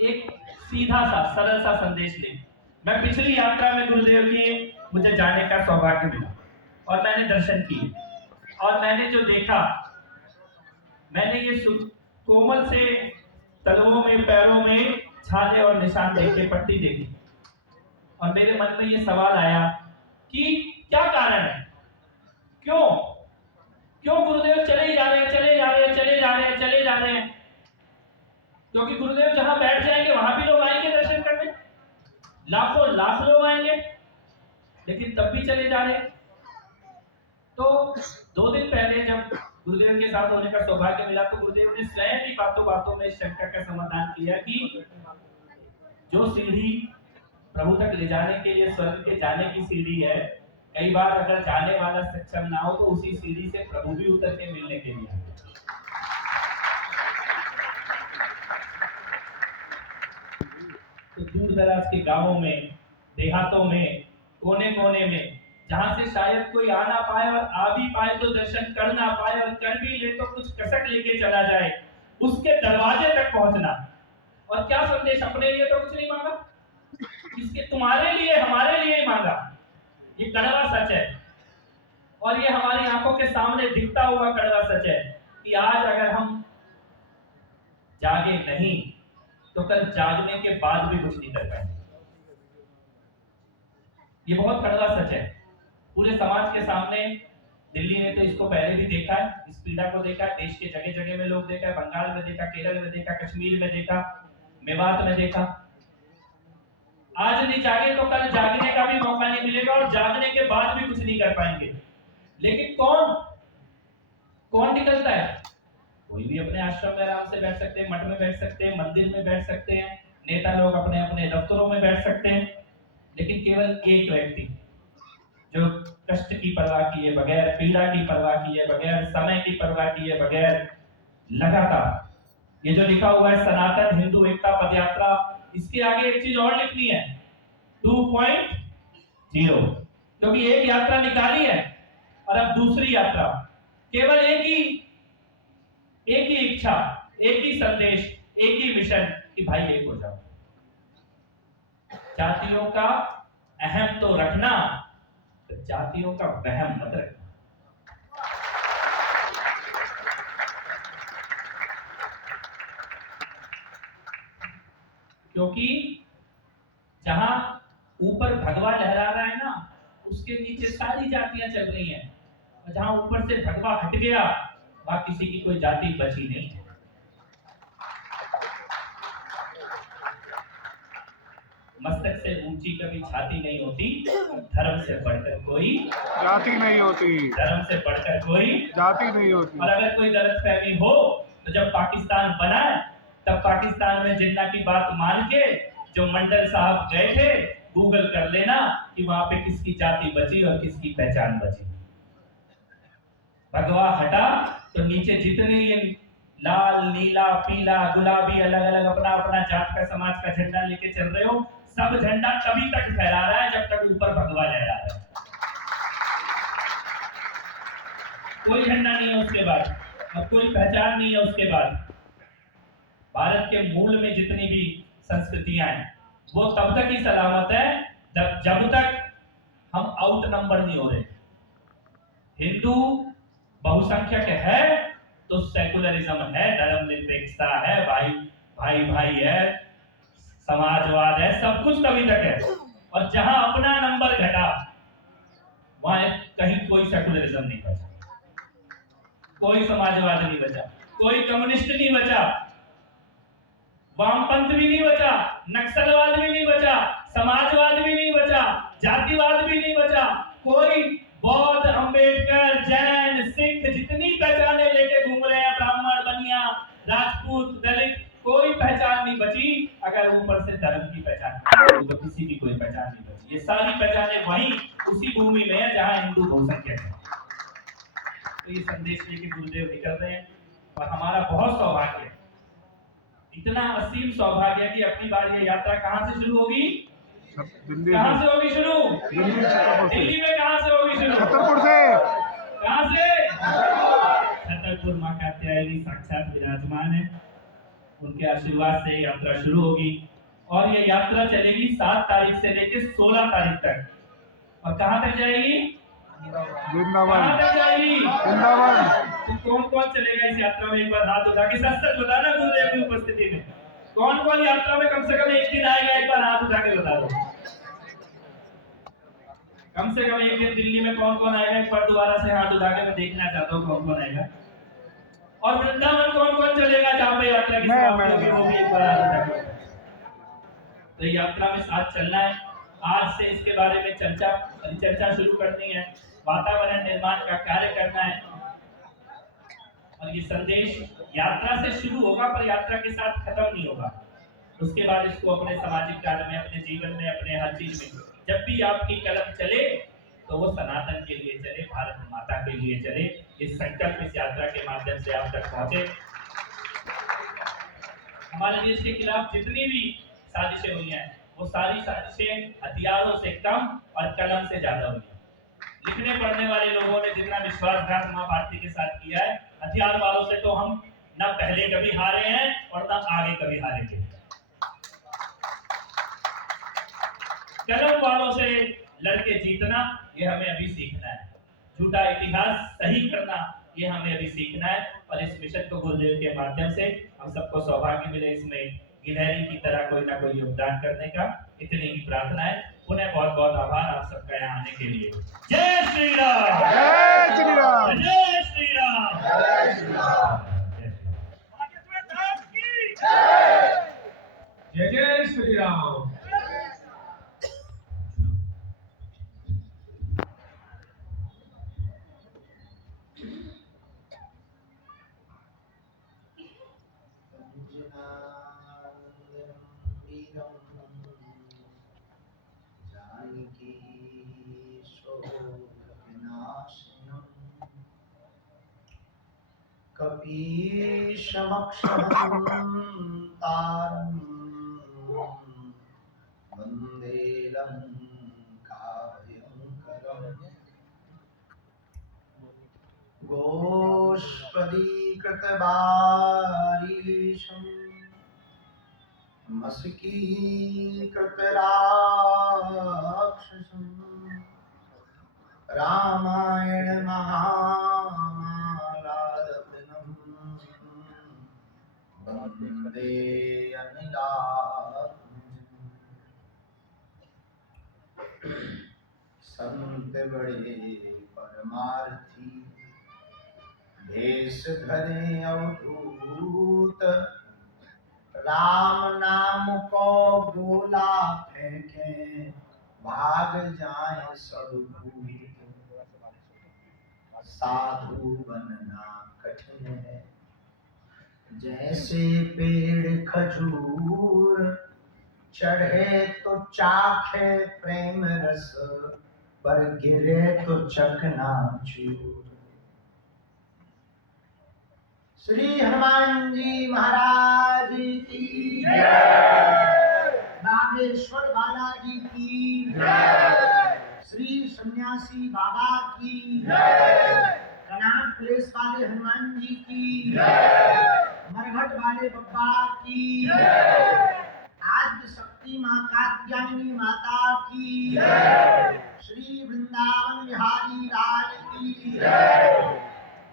एक सीधा सा सरल सा संदेश ले। मैं पिछली यात्रा में गुरुदेव की मुझे जाने का सौभाग्य मिला और मैंने दर्शन किए और मैंने जो देखा, मैंने ये कोमल से तलवों में, पैरों में छाले और निशान देखे, पट्टी देखी और मेरे मन में ये सवाल आया कि क्या कारण है, क्यों क्यों गुरुदेव चले ही जा रहे हैं, चले जा रहे हैं, चले जा रहे हैं, चले जा रहे हैं। क्योंकि गुरुदेव जहां बैठ जाएंगे वहां भी लोग आएंगे दर्शन करने, लाखों लाख लोग आएंगे, लेकिन तब भी चले जा रहे हैं। तो 2 दिन पहले जब गुरुदेव के साथ होने का सौभाग्य मिला तो गुरुदेव ने स्वयं ही बातों बातों में इस शंका का समाधान किया कि जो सीढ़ी प्रभु तक ले जाने के लिए स्वर्ग के जाने की सीढ़ी है, कई बार अगर जाने वाला सक्षम ना हो तो उसी सीढ़ी से प्रभु भी उतर के मिलने के लिए। तो दूर दराज के गांवों में, देहातों में, कोने कोने में, जहां से शायद कोई आ ना पाए और आ भी पाए तो दर्शन कर ना पाए और कर भी ले तो कुछ कसक लेके चला जाए, उसके दरवाजे तक पहुंचना। और क्या संदेश, अपने लिए तो कुछ नहीं मांगा, इसके तुम्हारे लिए, हमारे लिए ही मांगा। ये कड़वा सच है और ये हमारी आंखों के सामने दिखता हुआ कड़वा सच है कि आज अगर हम जागे नहीं तो कल जागने के बाद भी कुछ नहीं कर पाएंगे। ये बहुत कड़वा सच है पूरे समाज के सामने। दिल्ली ने तो इसको पहले भी देखा है, इस पीड़ा को देखा है, देश के जगह जगह में लोग देखा है, बंगाल में देखा, केरल में देखा, कश्मीर में देखा, मेवात में देखा। आज नहीं जागे तो कल जागने का भी मौका नहीं मिलेगा और जागने के बाद भी कुछ नहीं कर पाएंगे। लेकिन कौन निकलता है? कोई भी अपने आश्रम में आराम से बैठ सकते हैं, मठ में बैठ सकते हैं, मंदिर में बैठ सकते हैं, नेता लोग अपने अपने दफ्तरों में बैठ सकते हैं, लेकिन केवल एक व्यक्ति जो कष्ट की परवाह किए बगैर, पीड़ा की परवाह किए बगैर, समय की परवाह किए बगैर लगातार, ये जो लिखा हुआ है सनातन हिंदू एकता पदयात्रा, इसके आगे एक चीज और लिखनी है, 2.0, क्योंकि एक यात्रा निकाली है और अब दूसरी यात्रा। केवल एक ही इच्छा, एक ही संदेश, एक ही मिशन कि भाई एक हो जाओ। जातियों का अहम तो रखना, तो जातियों का वहम मत रखना। क्योंकि जहां ऊपर भगवा लहरा रहा है ना, उसके नीचे सारी जातियां चल रही हैं, और जहां ऊपर से भगवा हट गया वहां किसी की कोई जाति बची नहीं है। मस्तक से ऊंची कभी छाती नहीं होती, धर्म से बढ़कर कोई जाति नहीं होती, धर्म से बढ़कर कोई जाति नहीं होती। और अगर कोई गलतफहमी हो तो जब पाकिस्तान बना तब पाकिस्तान में जिन्ना की बात मान के जो मंडल साहब गए थे, गूगल कर लेना कि वहां पे किसकी जाति बची और किसकी पहचान बची। भगवा हटा तो नीचे जितने ये लाल, नीला, पीला, गुलाबी, अलग अलग अपना अपना जात का, समाज का झंडा लेके चल रहे हो, सब झंडा तभी तक फहरा रहा है जब तक ऊपर भगवा लहरा रहा है। कोई झंडा नहीं है उसके बाद, अब कोई पहचान नहीं है उसके बाद। भारत के मूल में जितनी भी संस्कृतियां हैं वो तब तक ही सलामत है जब तक हम आउट नंबर नहीं हो रहे। हिंदू बहुसंख्यक है तो सेकुलरिज्म है, धर्मनिरपेक्षता है, भाई भाई भाई है, समाजवाद है, सब कुछ तभी तक है। और जहां अपना नंबर घटा वहां कहीं कोई सेकुलरिज्म नहीं बचा, कोई समाजवाद नहीं बचा, कोई कम्युनिस्ट नहीं बचा, वामपंथ भी नहीं बचा, नक्सलवाद भी नहीं बचा, समाजवाद भी नहीं बचा, जातिवाद भी नहीं बचा। कोई बौद्ध, अंबेडकर, जैन, सिख जितनी पहचाने लेके घूम रहे हैं, ब्राह्मण, बनिया, राजपूत, दलित, कोई पहचान नहीं बची। अगर ऊपर से धर्म की पहचान तो किसी की कोई पहचान नहीं बची। ये सारी पहचाने वहीं उसी भूमि में है जहां हिंदू बहुसंख्यक है। तो ये संदेश लेके गुरुदेव निकल रहे हैं और हमारा बहुत सौभाग्य है, इतना असीम सौभाग्य कि अपनी बार ये यात्रा कहां से शुरू होगी? कहां से होगी शुरू? दिल्ली में। कहां से होगी शुरू? छतरपुर से। कहां से? छतरपुर। मां कात्यायनी साक्षात विराजमान है उनके आशीर्वाद से यात्रा शुरू होगी और ये यात्रा चलेगी 7 तारीख से लेकर 16 तारीख तक। और कहाँ तक जाएगी? वृंदावन कहाँ तक जाएगी? वृंदावन। तो कौन कौन चलेगा इस यात्रा में? एक बार हाथ उठा के सच सच बताना गुरुदेव की उपस्थिति में। कौन कौन यात्रा में कम से कम एक दिन आएगा? एक बार हाथ उठा के बता दो। कम से कम एक दिन दिल्ली में कौन कौन आएगा? एक बार दोबारा से हाथ उठा के मैं देखना चाहता हूँ कौन कौन आएगा। और वृंदावन कौन कौन चलेगा जहाँ पे यात्रा की समाप्ति होगी? वो भी एक बार हाथ उठा के। तो यात्रा में साथ चलना है। आज से इसके बारे में परिचर्चा शुरू करनी है, वातावरण निर्माण का कार्य करना है। और ये संदेश यात्रा से शुरू होगा पर यात्रा के साथ खत्म नहीं होगा। उसके बाद इसको अपने सामाजिक कार्य में, अपने जीवन में, अपने हर चीज में, जब भी आपकी कलम चले तो वो सनातन के लिए चले, भारत माता के लिए चले। इस संकल्प इस यात्रा के माध्यम से आप तक पहुंचे। हमारे देश के खिलाफ जितनी भी साजिशें हुई हैं वो सारी साजिशें हथियारों से कम और कलम से ज्यादा हुई हैं। लिखने पढ़ने वाले लोगों ने जितना विश्वासघात मां भारती के साथ किया है, हथियार वालों से तो हम न पहले कभी हारे हैं और न आगे कभी हारेंगे। कलम वालों से लड़के जीतना ये हमें अभी सीखना है। झूठा इतिहास सही करना ये हमें अभी सीखना है। और इस मिशन को गुरुदेव के माध्यम से हम सबको सौभाग्य मिले इसमें गिलहरी की तरह कोई ना कोई योगदान करने का। इतनी ही प्रार्थना है। पुनः बहुत बहुत आभार आप सबका यहाँ आने के लिए। जय श्री राम, जय श्री राम। जय श्री राम, जय श्री राम, जय जय श्री राम। कपीशमक्षहन्तारम् वन्दे लङ्काभयङ्करम् गोष्पदीकृतवारीशम् मस्कीकृतराक्षसम् रामायण महामालारत्नम् वन्दे अनिलात्मजम्। संत बड़े परमार्थी देश धरे अवधूत, राम नाम को गोला फेंके भाग जाए सब भूत। साधु बनना कठिन है जैसे पेड़ खजूर, चढ़े तो चाखे प्रेम रस, पर गिरे तो चकनाचूर। श्री हनुमान जी महाराज की जय, नागेश्वर बालाजी की जय, श्री सन्यासी बाबा की जय, कनाट प्लेस वाले हनुमान जी की जय, मरघट वाले बब्बा की जय, आद्य शक्ति माँ कात्यायनी माता की जय, श्री वृंदावन बिहारी लाल की जय,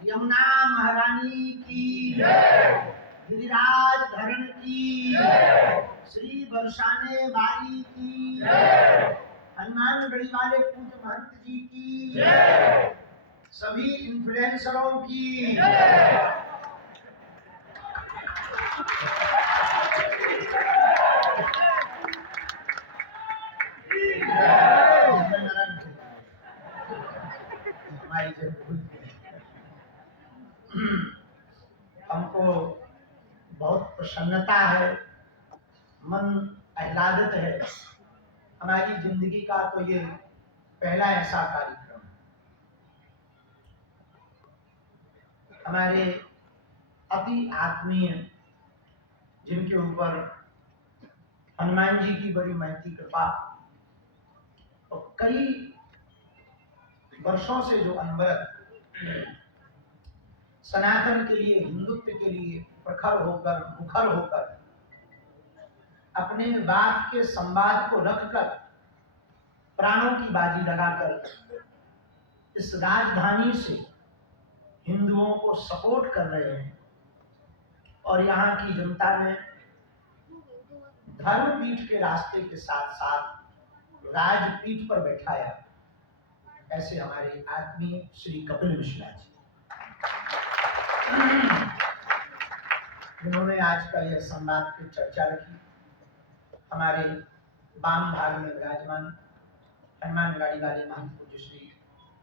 यमुना महारानी की जय, गिरिराज धरण की जय, श्री बरसाने बारी की जय, हनुमानगढ़ी वाले पूज्य महंत जी की जय, सभी इन्फ्लुएंसरों की जय। हमको बहुत प्रसन्नता है, मन आह्लादित है। हमारी जिंदगी का तो ये पहला ऐसा कार्यक्रम है। हमारे अति आत्मीय, जिनके ऊपर हनुमान जी की बड़ी महती कृपा और कई वर्षों से जो अनवरत सनातन के लिए, हिंदुत्व के लिए प्रखर होकर, मुखर होकर, अपने बात के संवाद को रखकर, प्राणों की बाजी लगाकर इस राजधानी से हिंदुओं को सपोर्ट कर रहे हैं और यहाँ की जनता ने धर्मपीठ के रास्ते के साथ साथ राजपीठ पर बैठाया, ऐसे हमारे आत्मीय श्री कपिल मिश्रा जी, जिन्होंने आज का यह संवाद की चर्चा रखी। हमारे वाम भाग में विराजमान हनुमान गाड़ी वाले महंत पूज्य श्री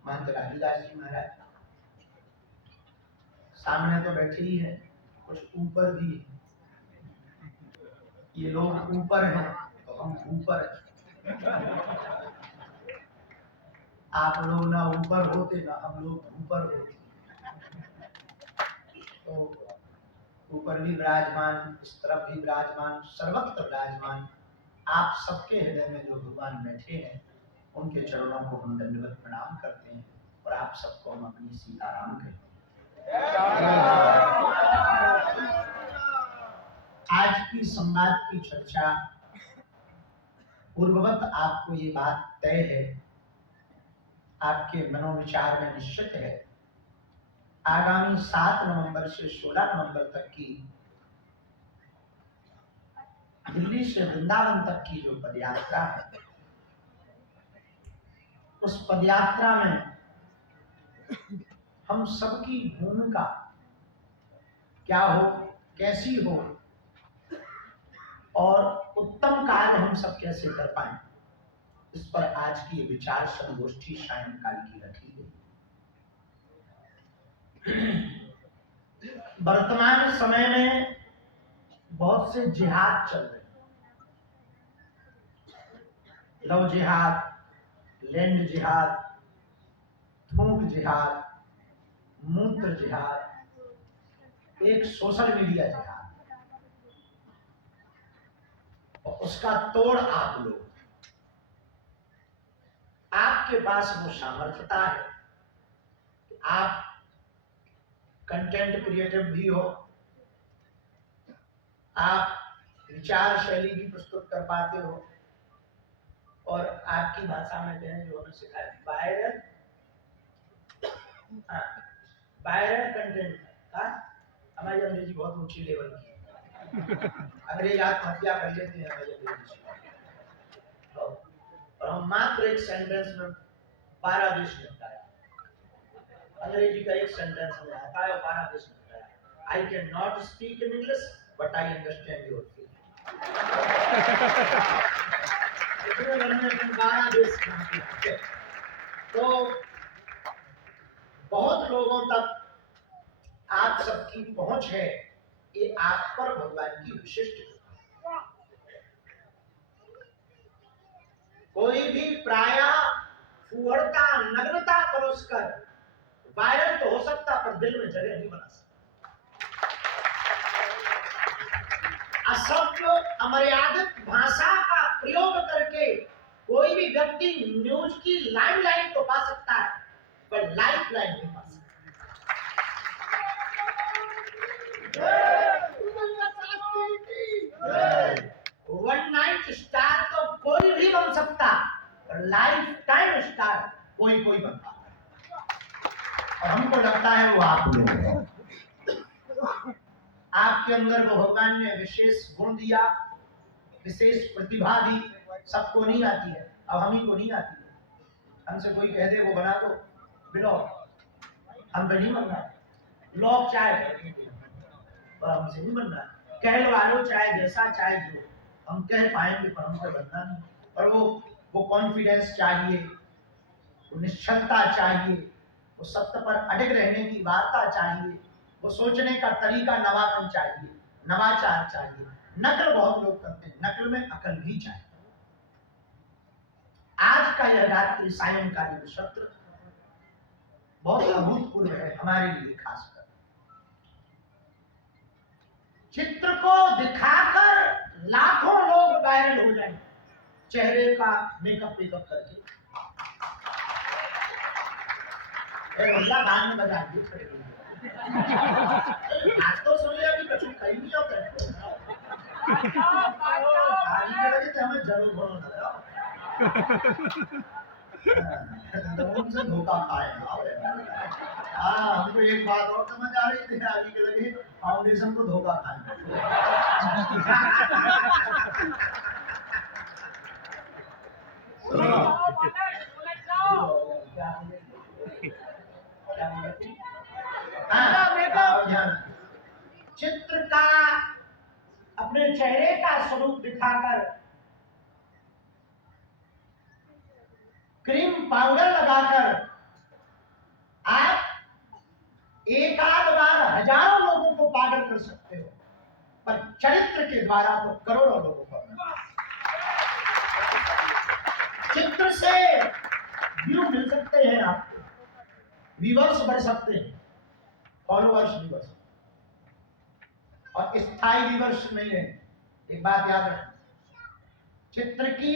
महंत राजूदास जी महाराज सामने तो बैठे ही है, कुछ ऊपर भी है। ये लोग ऊपर हैं तो हम ऊपर हैं। आप लोग ना ऊपर होते ना हम लोग ऊपर होते। तो ऊपर भी विराजमान, इस तरफ भी विराजमान, सर्वत्र विराजमान आप सबके हृदय में जो भगवान बैठे हैं, उनके चरणों को हम दंडवत प्रणाम करते हैं और आप सबको हम अपनी सीताराम कहते हैं। आज की संवाद की चर्चा पूर्ववत आपको ये बात तय है, आपके मनोविचार में निश्चित है, आगामी 7 नवंबर से 16 नवंबर तक की दिल्ली से वृंदावन तक की जो पदयात्रा है, उस पदयात्रा में हम सबकी भूमिका क्या हो, कैसी हो और उत्तम कार्य हम सब कैसे कर पाए, इस पर आज की विचार संगोष्ठी सायंकाल की रखी गई। वर्तमान समय में बहुत से जिहाद चल रहे हैं, लव जिहाद, लैंड जिहाद, थूक जिहाद, मूत्र जिहाद, एक सोशल मीडिया जिहाद, और उसका तोड़ आप लोग। आपके पास वो सामर्थ्यता है कि आप कंटेंट क्रिएटिव भी हो, आप विचार शैली भी प्रस्तुत कर पाते हो, और आपकी भाषा में कहें जो हमें सिखाया वायरल, वायरल कंटेंट। हमारी अंग्रेजी बहुत ऊंची लेवल की है, अंग्रेजी आत्महत्या कर लेते हैं हमारी अंग्रेजी से, और हम मात्र एक सेंटेंस में 12 देश निपटाया। अंग्रेजी का एक सेंटेंस में आता है और 12 देश निपटाया। I can not speak in English but I understand your feeling. 12 देश। तो बहुत लोगों तक आप सबकी पहुंच है, ये आप पर भगवान की विशिष्ट कृपा। कोई भी प्रायः फूहड़ता, नग्नता परोसकर वायरल तो हो सकता, पर दिल में जगह नहीं बना सकता। असभ्य अमर्यादित भाषा का प्रयोग करके कोई भी व्यक्ति न्यूज की लाइमलाइट तो पा सकता है, पर लाइफ लाइन नहीं पा सकता। वन नाइट स्टार तो कोई भी बन सकता, पर लाइफ टाइम स्टार कोई कोई बनता है, और हमको लगता है वो आप लोग हैं। आपके अंदर वो भगवान ने विशेष गुण दिया, विशेष प्रतिभा दी, सबको नहीं आती है। अब हम ही को नहीं आती है, हमसे कोई कह दे वो बना दो ब्लॉग, हम पे नहीं बनना ब्लॉग, चाहे और हमसे नहीं बनना। कहलवा लो चाहे जैसा चाहे जो, हम कह पाएंगे पर हमसे बनना नहीं। पर वो कॉन्फिडेंस चाहिए, वो निश्चलता चाहिए, वो सत्य पर अटक रहने की वार्ता चाहिए, वो सोचने का तरीका नवापन चाहिए, नवाचार चाहिए। नकल बहुत लोग करते हैं, नकल में अकल भी चाहिए। आज का यह रात्रि सायंकालीन सत्र बहुत अभूतपूर्व है हमारे लिए, खासकर चित्र को दिखाकर लाखों लोग वायरल हो जाएंगे, चेहरे का मेकअप करके। भैया बाद में बजा दिए, आज तो सुन लिया कि कछु कहीं नहीं होता है। आगे के लगे तो हमें जरूर बोलना था। तो उनसे धोखा खाए। हाँ, हमको एक बात और समझ आ रही थी, आगे के लगे फाउंडेशन को धोखा खाए। चित्र का अपने चेहरे का स्वरूप दिखाकर क्रीम पाउडर लगाकर आप एक आध बार हजारों लोगों को पागल कर सकते हो, पर चरित्र के द्वारा तो करोड़ों लोगों को। चित्र से व्यू मिल सकते हैं, आपको व्यूअर्स बढ़ सकते हैं, फॉलोअर्स नहीं बढ़ सकते, और स्थायी व्यूअर्स नहीं है। एक बात याद रखना, चित्र की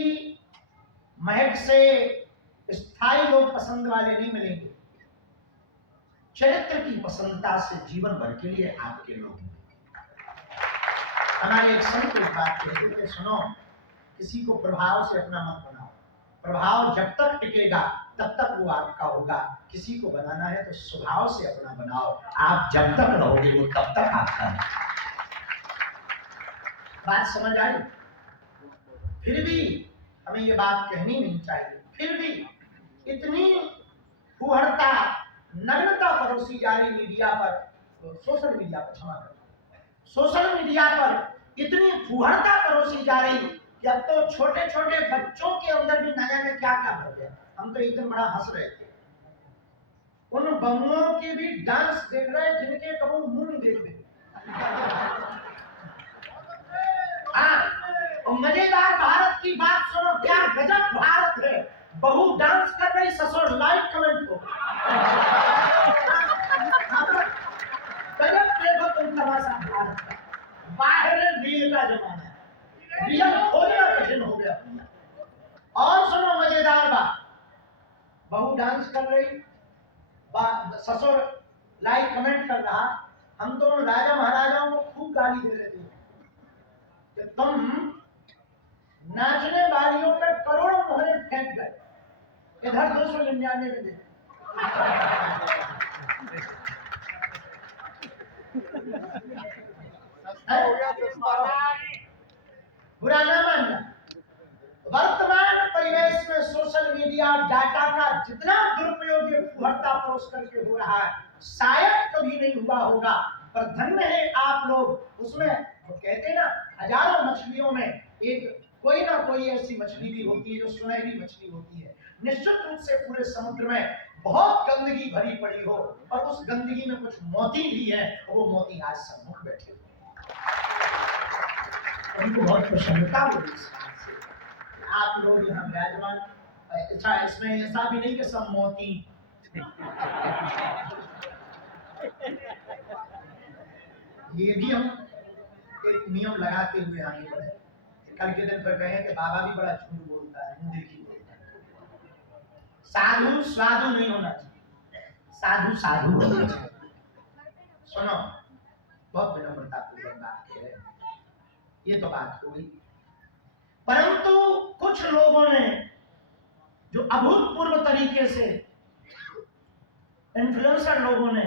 महक से स्थायी लोग पसंद वाले नहीं मिलेंगे, चरित्र की पसंदता से जीवन भर के लिए आपके लोग। हमारे एक संत एक बात कहते थे, सुनो, किसी को प्रभाव से अपना मत बनाओ, प्रभाव जब तक टिकेगा तब तक वो आपका होगा। किसी को बनाना है तो स्वभाव से अपना बनाओ, आप जब तक रहोगे वो तब तक आपका है। बात समझ आई? फिर भी हमें ये बात कहनी नहीं चाहिए, फिर भी इतनी फुहड़ता, नग्नता परोसी जा रही मीडिया पर, सोशल मीडिया पर, क्षमा करें, सोशल मीडिया पर इतनी फुहड़ता परोसी जा रही कि अब तो छोटे छोटे बच्चों के अंदर भी न जाने क्या क्या भर गया। हम तो एकदम बड़ा हंस रहे थे, उन बमुओं के भी डांस देख रहे जिनके कभी मुंह नहीं देखते। और मजेदार भारत की बात सुनो, क्या गजब भारत है। बहू डांस कर रही, ससुर लाइक कमेंट को। गजब देखो तुम तमाशा भारत का। बाहर रील का जमाना है, रियल खोजना कठिन हो गया। और सुनो मजेदार बात, बहू डांस कर रही, ससुर लाइक कमेंट कर रहा। हम दोनों राजा महाराजाओं को खूब गाली दे रहे थे कि तुम नाचने वालियों पे करोड़ों मोहरे फेंक गए, इधर 299 में दे। बुरा ना मानना, वर्तमान परिवेश में सोशल मीडिया डाटा का जितना दुरुपयोग फुहड़ता परोस करके हो रहा है, शायद कभी नहीं हुआ होगा। पर धन्य है आप लोग, उसमें वो कहते हैं ना, हजारों मछलियों में एक कोई ना कोई ऐसी मछली भी होती है जो सुनहरी मछली होती है। निश्चित रूप से पूरे समुद्र में बहुत गंदगी भरी पड़ी हो, और उस गंदगी में कुछ मोती भी है, और वो मोती आज सम्मुख बैठे हुए, उनको बहुत प्रसन्नता होगी इस बात से आप लोग यहाँ विराजमान। अच्छा, इसमें ऐसा भी नहीं कि सब मोती ये भी हम एक नियम लगाते हुए आगे बढ़े। कल के दिन पर कहें कि बाबा भी बड़ा झूठ बोलता है, मुंह देखी बोलता है। साधु साधु नहीं होना चाहिए, साधु साधु होना चाहिए। सुनो, बहुत विनम्रता पूर्वक बात कह रहे हैं, ये तो बात हो गई। परंतु कुछ लोगों ने जो अभूतपूर्व तरीके से, इन्फ्लुएंसर लोगों ने